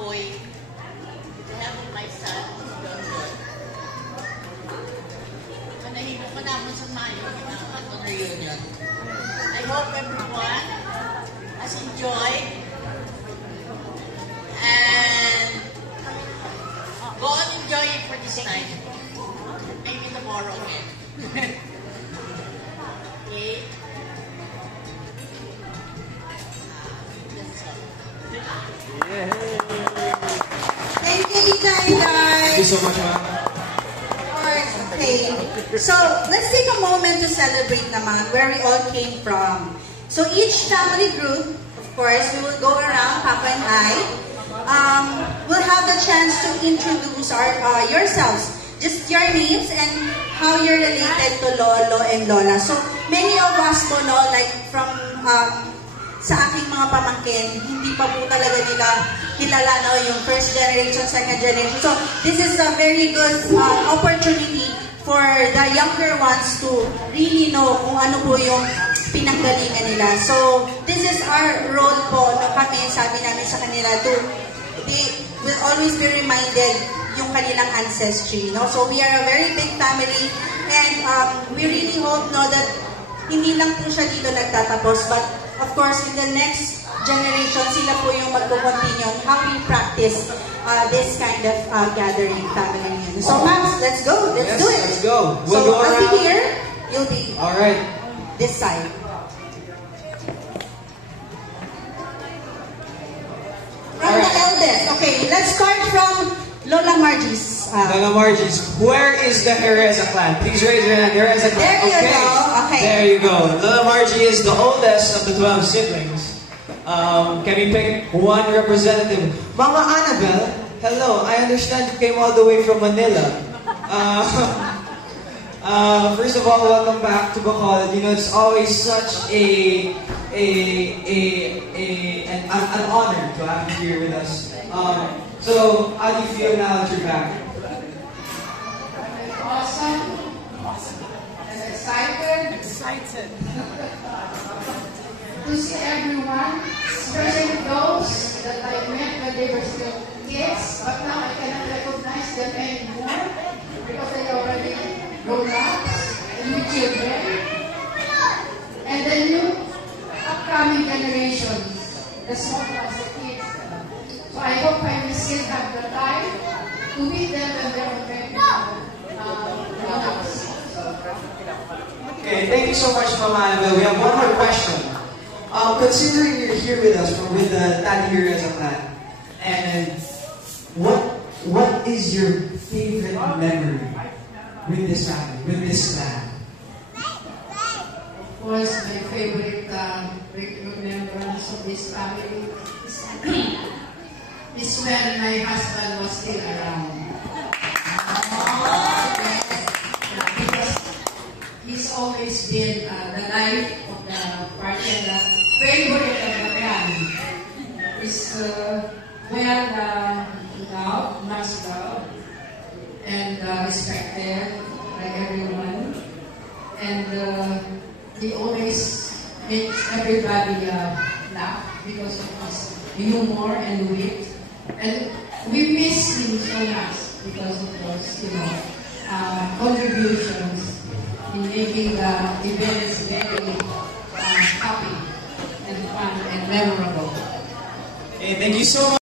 boy, to have my son, John. Manahimo pa naman sa Mayo, atong reunion. I hope everyone has enjoyed and go on enjoy it for this time. Maybe tomorrow again. Okay? Thank you, Tita Inday. Thank you so much, ma'am. Of course, okay. So, let's take a moment to celebrate naman where we all came from. So, each family group, of course, we will go around, Papa and I. We'll have the chance to introduce yourselves. Just your names and how you're related to Lolo and Lola. So, many of us po, no, like from sa aking mga pamangkin, hindi pa po talaga nila kilala, no, yung first generation, second generation. So, this is a very good opportunity for the younger ones to really know kung ano po yung pinanggalingan nila. So, this is our role po, no, kami, sabi namin sa kanila, they will always be reminded yung kanilang ancestry, no? So, we are a very big family and we really hope, no, that hindi lang po siya dito nagtatapos, but of course, in the next generation, sila po yung magko-continue how we practice this kind of gathering, family reunion. So, Max, let's go. Let's do it. Let's go. So, I'll be here. You'll be All right. this side. From the eldest. Okay, let's start from Lola Margie's. Lola Margie's. Where is the Hereza clan? Please raise your hand. Hereza clan. There you go. Okay. There you go. Lola Margie is the oldest of the 12 siblings. Can we pick one representative? Mama Annabelle, hello. I understand you came all the way from Manila. First of all, welcome back to Bacolod. You know, it's always such an honor to have you here with us. So, how do you feel now that you're back? Awesome. And excited. To see everyone, especially those that I met when they were still kids, but now I cannot recognize them anymore because they already grown up and with children. And the new upcoming generations, the small ones, the kids. So I hope I will still have the time to meet them when they're already grown ups. Okay, thank you so much, Mama Annabelle. We have one more question. Considering you're here with us with the Tati Hereza clan, and what is your favorite memory with this family, with this clan? Of course, my favorite remembrance of this family is when my husband was still around. Because he's always been the life of the party and the favorite of the family. He's loved, much loved, and respected by everyone. And he always makes everybody laugh because of his humor and wit. And we miss him so much because of those, contributions in making the events very happy and fun and memorable. Hey, thank you so much.